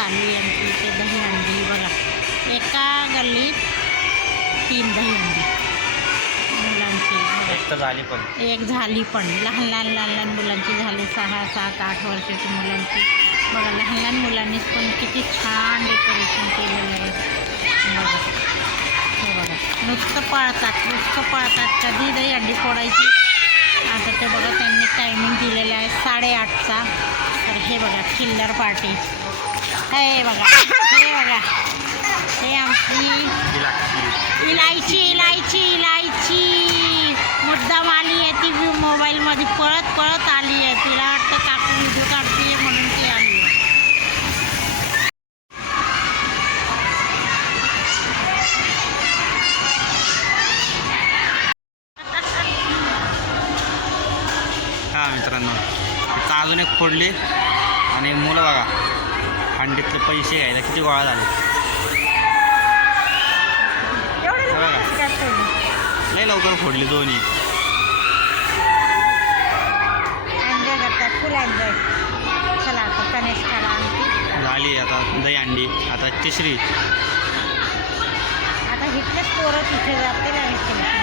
चालू आहे आमच्या इथे दही अंडी बघा एका गल्लीत तीन दही अंडी मुलांची. एक झाली पण. एक झाली पण. लहान लहान लहान लहान मुलांची झाली. सहा सात आठ वर्षाची मुलांची. बघा लहान लहान मुलांनीच पण किती छान डेकोरेशन केलेलं आहे. बघा. हे बघा. नुसतं पळतात नुसतं पळतात. कधी दही अंडी फोडायची? आता ते बघा त्यांनी टायमिंग दिलेलं आहे साडेआठचा. तर हे बघा चिल्लर पार्टी हे बघा हे बघा हे आमची इलायची इलायची इलायची. मुद्दाम आली आहे ती मोबाईलमध्ये पळत पळत आली आहे. तिला वाटतं काकू व्हिडिओ काढते म्हणून ती आली हा मित्रांनो इथं अजून एक फोडली आणि मुलं बघा. हंडीतले पैसे घ्यायला किती गोळा झाले? लय लवकर फोडली दोन्ही. झाली आता दही अंडी आता तिसरी आता इथलेच पोरं तिथे खेळतील